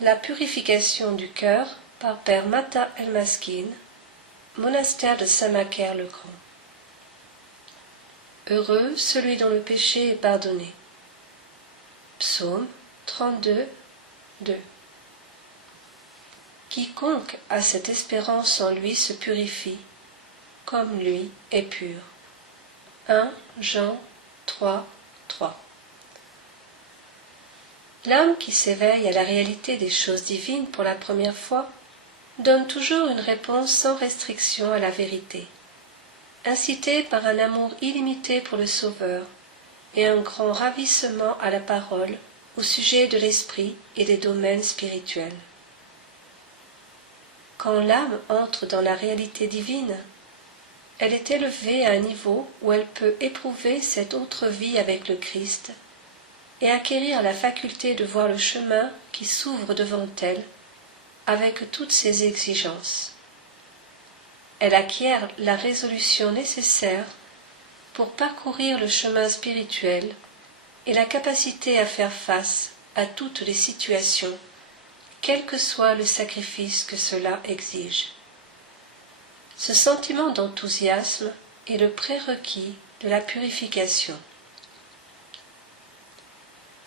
La purification du cœur par Père Mata El-Maskin, monastère de Saint-Macaire-le-Grand. Heureux celui dont le péché est pardonné. Psaume 32, 2. Quiconque a cette espérance en lui se purifie, comme lui est pur. 1 Jean 3, 3. L'âme qui s'éveille à la réalité des choses divines pour la première fois donne toujours une réponse sans restriction à la vérité, incitée par un amour illimité pour le Sauveur et un grand ravissement à la parole au sujet de l'esprit et des domaines spirituels. Quand l'âme entre dans la réalité divine, elle est élevée à un niveau où elle peut éprouver cette autre vie avec le Christ et acquérir la faculté de voir le chemin qui s'ouvre devant elle avec toutes ses exigences. Elle acquiert la résolution nécessaire pour parcourir le chemin spirituel et la capacité à faire face à toutes les situations, quel que soit le sacrifice que cela exige. Ce sentiment d'enthousiasme est le prérequis de la purification.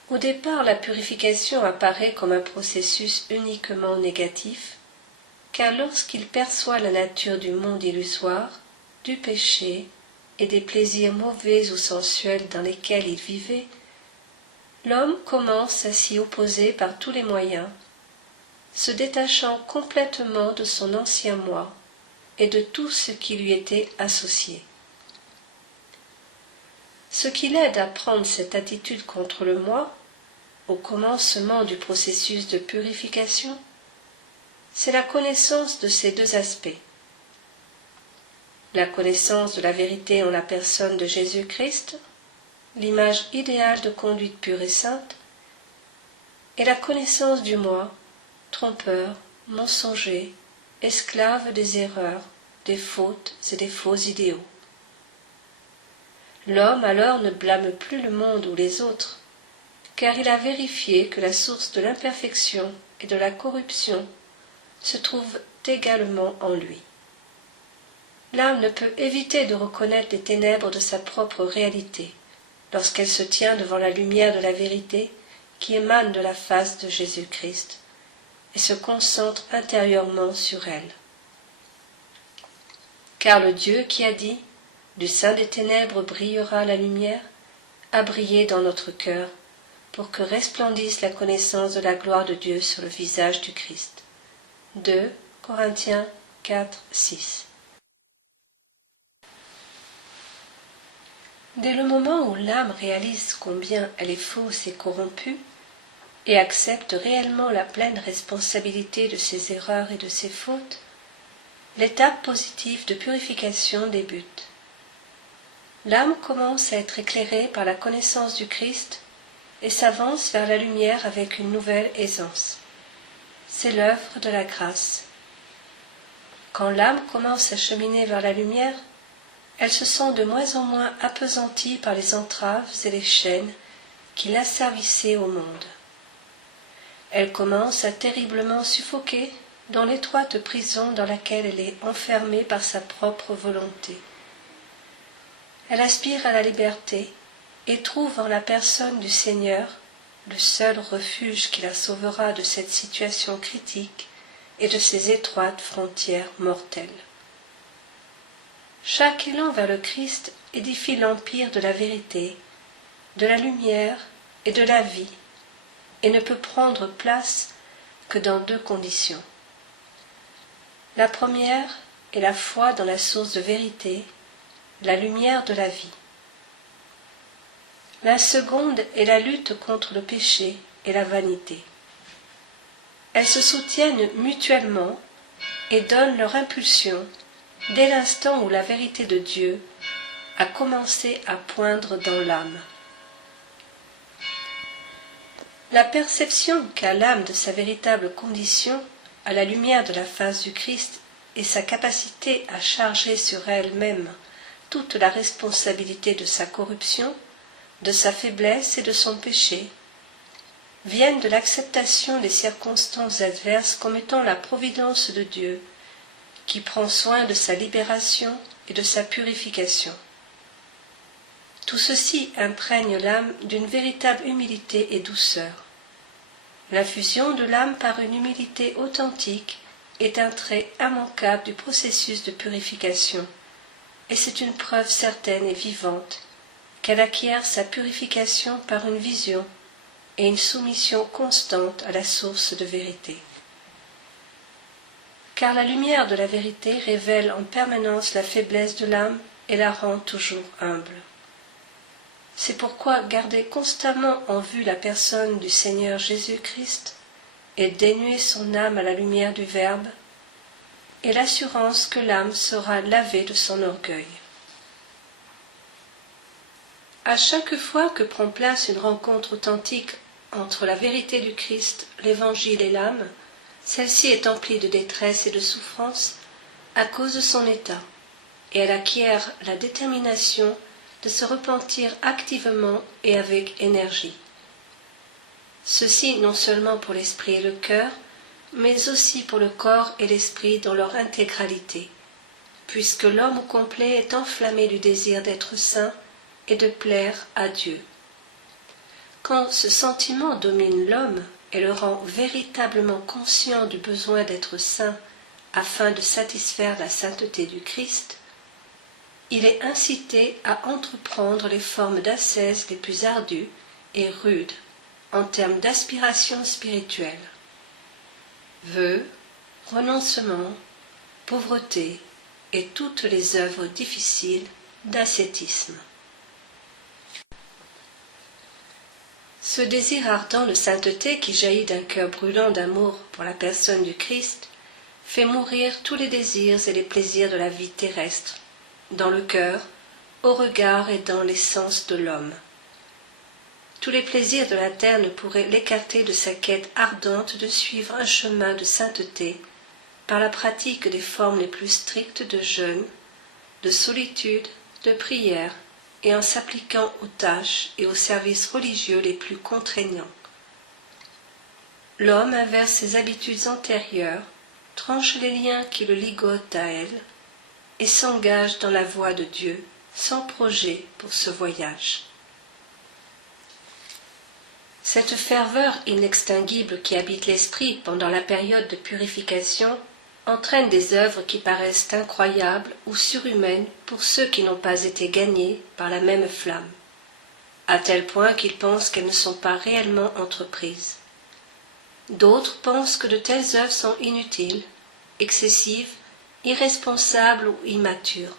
Au départ, la purification apparaît comme un processus uniquement négatif, car lorsqu'il perçoit la nature du monde illusoire, du péché et des plaisirs mauvais ou sensuels dans lesquels il vivait, l'homme commence à s'y opposer par tous les moyens, se détachant complètement de son ancien moi et de tout ce qui lui était associé. Ce qui l'aide à prendre cette attitude contre le moi, au commencement du processus de purification, c'est la connaissance de ces deux aspects. La connaissance de la vérité en la personne de Jésus-Christ, l'image idéale de conduite pure et sainte, et la connaissance du moi, trompeur, mensonger, esclave des erreurs, des fautes et des faux idéaux. L'homme alors ne blâme plus le monde ou les autres, car il a vérifié que la source de l'imperfection et de la corruption se trouve également en lui. L'âme ne peut éviter de reconnaître les ténèbres de sa propre réalité, lorsqu'elle se tient devant la lumière de la vérité qui émane de la face de Jésus-Christ, et se concentre intérieurement sur elle. Car le Dieu qui a dit « Du sein des ténèbres brillera la lumière » a brillé dans notre cœur, pour que resplendisse la connaissance de la gloire de Dieu sur le visage du Christ. 2 Corinthiens 4, 6. Dès le moment où l'âme réalise combien elle est fausse et corrompue, et accepte réellement la pleine responsabilité de ses erreurs et de ses fautes, l'étape positive de purification débute. L'âme commence à être éclairée par la connaissance du Christ et s'avance vers la lumière avec une nouvelle aisance. C'est l'œuvre de la grâce. Quand l'âme commence à cheminer vers la lumière, elle se sent de moins en moins appesantie par les entraves et les chaînes qui l'asservissaient au monde. Elle commence à terriblement suffoquer dans l'étroite prison dans laquelle elle est enfermée par sa propre volonté. Elle aspire à la liberté et trouve en la personne du Seigneur le seul refuge qui la sauvera de cette situation critique et de ces étroites frontières mortelles. Chaque élan vers le Christ édifie l'empire de la vérité, de la lumière et de la vie, et ne peut prendre place que dans deux conditions. La première est la foi dans la source de vérité, la lumière de la vie. La seconde est la lutte contre le péché et la vanité. Elles se soutiennent mutuellement et donnent leur impulsion dès l'instant où la vérité de Dieu a commencé à poindre dans l'âme. La perception qu'a l'âme de sa véritable condition à la lumière de la face du Christ et sa capacité à charger sur elle-même toute la responsabilité de sa corruption, de sa faiblesse et de son péché, viennent de l'acceptation des circonstances adverses comme étant la providence de Dieu, qui prend soin de sa libération et de sa purification. Tout ceci imprègne l'âme d'une véritable humilité et douceur. L'infusion de l'âme par une humilité authentique est un trait immanquable du processus de purification, et c'est une preuve certaine et vivante qu'elle acquiert sa purification par une vision et une soumission constante à la source de vérité. Car la lumière de la vérité révèle en permanence la faiblesse de l'âme et la rend toujours humble. C'est pourquoi garder constamment en vue la personne du Seigneur Jésus-Christ et dénuer son âme à la lumière du Verbe est l'assurance que l'âme sera lavée de son orgueil. À chaque fois que prend place une rencontre authentique entre la vérité du Christ, l'Évangile et l'âme, celle-ci est emplie de détresse et de souffrance à cause de son état, et elle acquiert la détermination de se repentir activement et avec énergie. Ceci non seulement pour l'esprit et le cœur, mais aussi pour le corps et l'esprit dans leur intégralité, puisque l'homme au complet est enflammé du désir d'être saint et de plaire à Dieu. Quand ce sentiment domine l'homme et le rend véritablement conscient du besoin d'être saint afin de satisfaire la sainteté du Christ, il est incité à entreprendre les formes d'ascèse les plus ardues et rudes en termes d'aspiration spirituelle. Vœux, renoncement, pauvreté et toutes les œuvres difficiles d'ascétisme. Ce désir ardent de sainteté qui jaillit d'un cœur brûlant d'amour pour la personne du Christ fait mourir tous les désirs et les plaisirs de la vie terrestre, dans le cœur, au regard et dans l'essence de l'homme. Tous les plaisirs de la terre ne pourraient l'écarter de sa quête ardente de suivre un chemin de sainteté par la pratique des formes les plus strictes de jeûne, de solitude, de prière, et en s'appliquant aux tâches et aux services religieux les plus contraignants. L'homme inverse ses habitudes antérieures, tranche les liens qui le ligotent à elle, et s'engage dans la voie de Dieu sans projet pour ce voyage. Cette ferveur inextinguible qui habite l'esprit pendant la période de purification entraîne des œuvres qui paraissent incroyables ou surhumaines pour ceux qui n'ont pas été gagnés par la même flamme, à tel point qu'ils pensent qu'elles ne sont pas réellement entreprises. D'autres pensent que de telles œuvres sont inutiles, excessives, irresponsables ou immatures,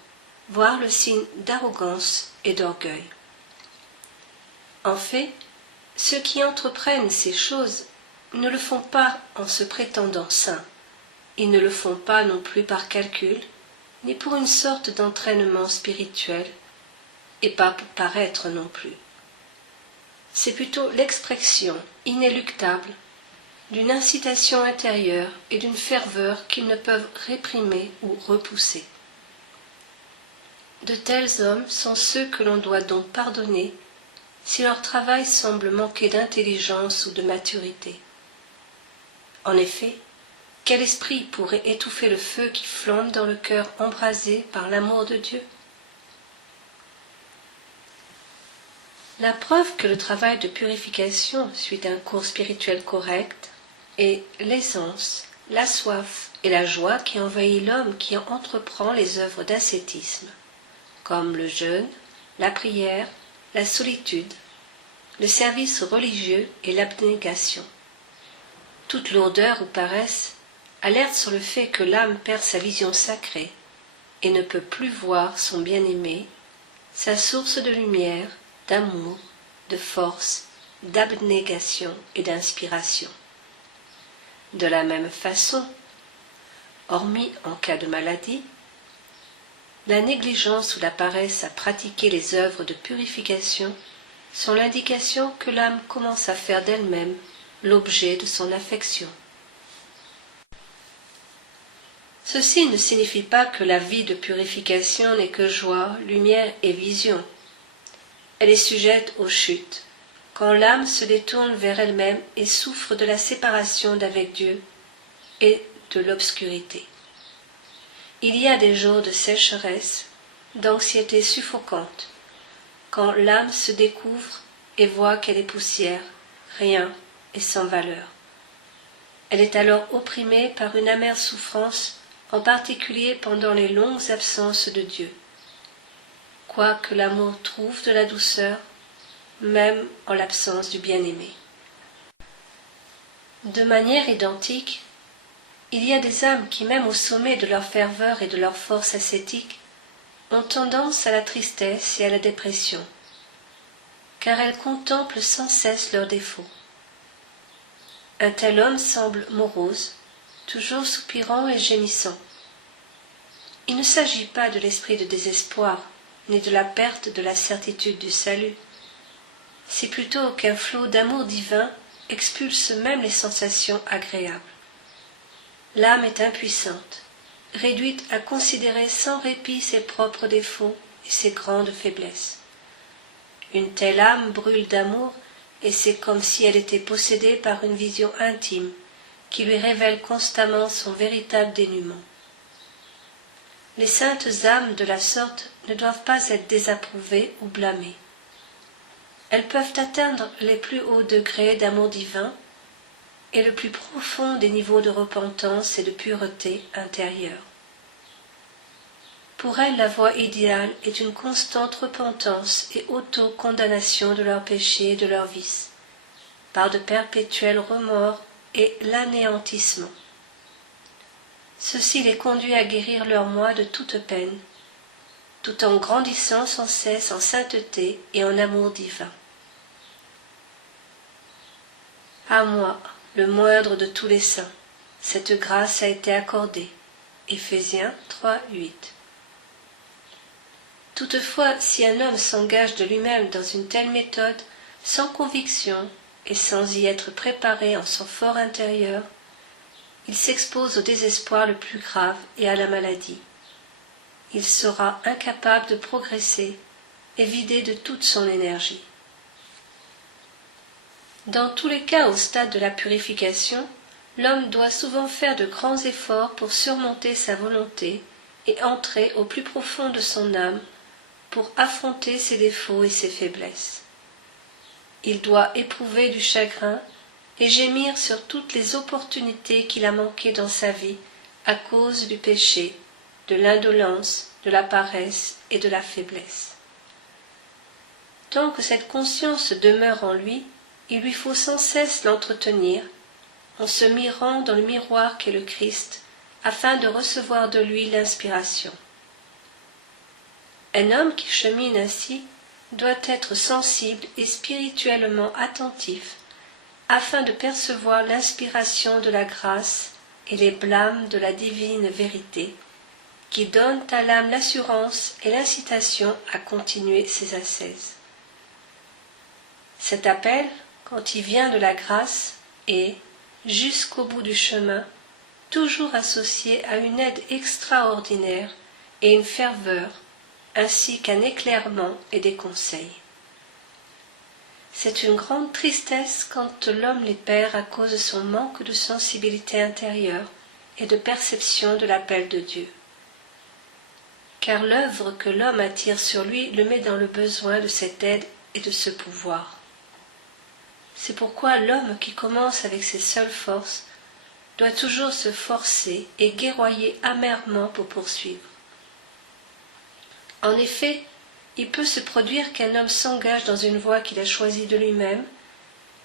voire le signe d'arrogance et d'orgueil. En fait, ceux qui entreprennent ces choses ne le font pas en se prétendant saints. Ils ne le font pas non plus par calcul, ni pour une sorte d'entraînement spirituel, et pas pour paraître non plus. C'est plutôt l'expression inéluctable d'une incitation intérieure et d'une ferveur qu'ils ne peuvent réprimer ou repousser. De tels hommes sont ceux que l'on doit donc pardonner si leur travail semble manquer d'intelligence ou de maturité. En effet, quel esprit pourrait étouffer le feu qui flambe dans le cœur embrasé par l'amour de Dieu? La preuve que le travail de purification suit un cours spirituel correct est l'aisance, la soif et la joie qui envahit l'homme qui entreprend les œuvres d'ascétisme, comme le jeûne, la prière, la solitude, le service religieux et l'abnégation. Toute lourdeur ou paresse alerte sur le fait que l'âme perd sa vision sacrée et ne peut plus voir son bien-aimé, sa source de lumière, d'amour, de force, d'abnégation et d'inspiration. De la même façon, hormis en cas de maladie, la négligence ou la paresse à pratiquer les œuvres de purification sont l'indication que l'âme commence à faire d'elle-même l'objet de son affection. Ceci ne signifie pas que la vie de purification n'est que joie, lumière et vision. Elle est sujette aux chutes, quand l'âme se détourne vers elle-même et souffre de la séparation d'avec Dieu et de l'obscurité. Il y a des jours de sécheresse, d'anxiété suffocante, quand l'âme se découvre et voit qu'elle est poussière, rien et sans valeur. Elle est alors opprimée par une amère souffrance, en particulier pendant les longues absences de Dieu. Quoique l'amour trouve de la douceur, même en l'absence du bien-aimé. De manière identique, il y a des âmes qui, même au sommet de leur ferveur et de leur force ascétique, ont tendance à la tristesse et à la dépression, car elles contemplent sans cesse leurs défauts. Un tel homme semble morose, toujours soupirant et gémissant. Il ne s'agit pas de l'esprit de désespoir, ni de la perte de la certitude du salut. C'est plutôt qu'un flot d'amour divin expulse même les sensations agréables. L'âme est impuissante, réduite à considérer sans répit ses propres défauts et ses grandes faiblesses. Une telle âme brûle d'amour et c'est comme si elle était possédée par une vision intime qui lui révèle constamment son véritable dénuement. Les saintes âmes de la sorte ne doivent pas être désapprouvées ou blâmées. Elles peuvent atteindre les plus hauts degrés d'amour divin et le plus profond des niveaux de repentance et de pureté intérieure. Pour elles, la voie idéale est une constante repentance et auto-condamnation de leurs péchés et de leurs vices, par de perpétuels remords et l'anéantissement. Ceci les conduit à guérir leur moi de toute peine, tout en grandissant sans cesse en sainteté et en amour divin. À moi, le moindre de tous les saints, cette grâce a été accordée. Éphésiens 3:8. Toutefois, si un homme s'engage de lui-même dans une telle méthode, sans conviction et sans y être préparé en son fort intérieur, il s'expose au désespoir le plus grave et à la maladie. Il sera incapable de progresser et vidé de toute son énergie. Dans tous les cas au stade de la purification, l'homme doit souvent faire de grands efforts pour surmonter sa volonté et entrer au plus profond de son âme pour affronter ses défauts et ses faiblesses. Il doit éprouver du chagrin et gémir sur toutes les opportunités qu'il a manquées dans sa vie à cause du péché, de l'indolence, de la paresse et de la faiblesse. Tant que cette conscience demeure en lui, il lui faut sans cesse l'entretenir, en se mirant dans le miroir qu'est le Christ, afin de recevoir de lui l'inspiration. Un homme qui chemine ainsi doit être sensible et spirituellement attentif, afin de percevoir l'inspiration de la grâce et les blâmes de la divine vérité, qui donnent à l'âme l'assurance et l'incitation à continuer ses ascèses. Cet appel, quand il vient de la grâce, est, jusqu'au bout du chemin, toujours associé à une aide extraordinaire et une ferveur, ainsi qu'un éclairement et des conseils. C'est une grande tristesse quand l'homme les perd à cause de son manque de sensibilité intérieure et de perception de l'appel de Dieu. Car l'œuvre que l'homme attire sur lui le met dans le besoin de cette aide et de ce pouvoir. C'est pourquoi l'homme qui commence avec ses seules forces doit toujours se forcer et guerroyer amèrement pour poursuivre. En effet, il peut se produire qu'un homme s'engage dans une voie qu'il a choisie de lui-même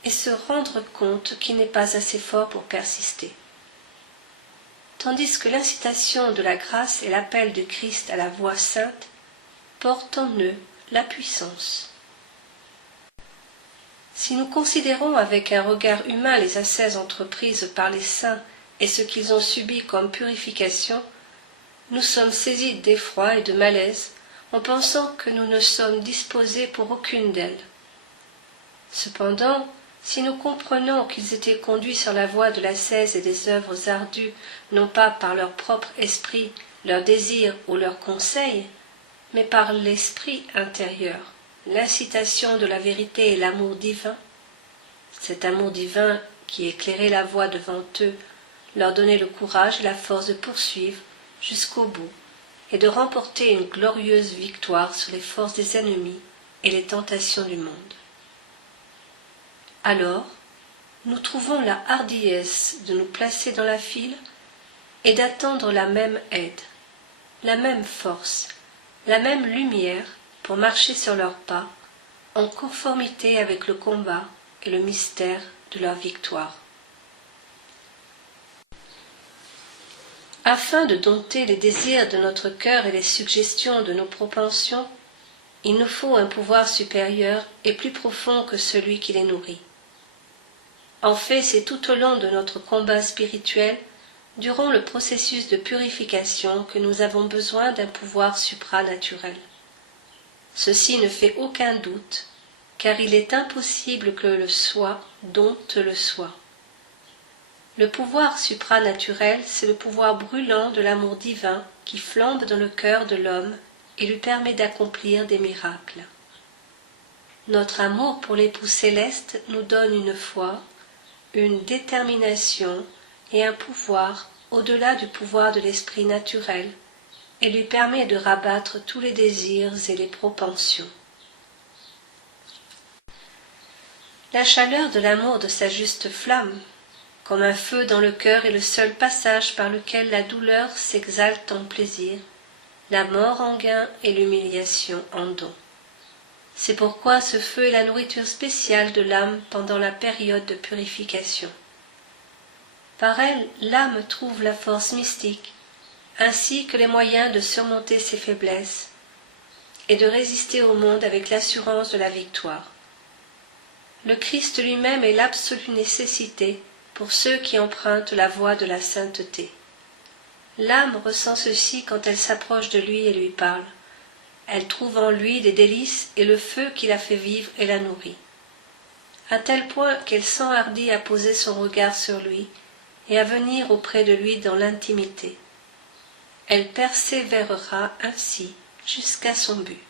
et se rendre compte qu'il n'est pas assez fort pour persister. Tandis que l'incitation de la grâce et l'appel du Christ à la voie sainte portent en eux la puissance. Si nous considérons avec un regard humain les ascèses entreprises par les saints et ce qu'ils ont subi comme purification, nous sommes saisis d'effroi et de malaise en pensant que nous ne sommes disposés pour aucune d'elles. Cependant, si nous comprenons qu'ils étaient conduits sur la voie de l'ascèse et des œuvres ardues, non pas par leur propre esprit, leur désir ou leur conseil, mais par l'esprit intérieur, l'incitation de la vérité et l'amour divin, Cet amour divin qui éclairait la voie devant eux leur donnait le courage et la force de poursuivre jusqu'au bout et de remporter une glorieuse victoire sur les forces des ennemis et les tentations du monde. Alors, nous trouvons la hardiesse de nous placer dans la file et d'attendre la même aide, la même force, la même lumière pour marcher sur leurs pas, en conformité avec le combat et le mystère de leur victoire. Afin de dompter les désirs de notre cœur et les suggestions de nos propensions, il nous faut un pouvoir supérieur et plus profond que celui qui les nourrit. En fait, c'est tout au long de notre combat spirituel, durant le processus de purification, que nous avons besoin d'un pouvoir supranaturel. Ceci ne fait aucun doute, car il est impossible que le soi dompte le soi. Le pouvoir supranaturel, c'est le pouvoir brûlant de l'amour divin qui flambe dans le cœur de l'homme et lui permet d'accomplir des miracles. Notre amour pour l'époux céleste nous donne une foi, une détermination et un pouvoir au-delà du pouvoir de l'esprit naturel et lui permet de rabattre tous les désirs et les propensions. La chaleur de l'amour de sa juste flamme, comme un feu dans le cœur, est le seul passage par lequel la douleur s'exalte en plaisir, la mort en gain et l'humiliation en don. C'est pourquoi ce feu est la nourriture spéciale de l'âme pendant la période de purification. Par elle, l'âme trouve la force mystique, ainsi que les moyens de surmonter ses faiblesses et de résister au monde avec l'assurance de la victoire. Le Christ lui-même est l'absolue nécessité pour ceux qui empruntent la voie de la sainteté. L'âme ressent ceci quand elle s'approche de lui et lui parle. Elle trouve en lui des délices et le feu qui la fait vivre et la nourrit, à tel point qu'elle s'enhardit à poser son regard sur lui et à venir auprès de lui dans l'intimité. Elle persévérera ainsi jusqu'à son but.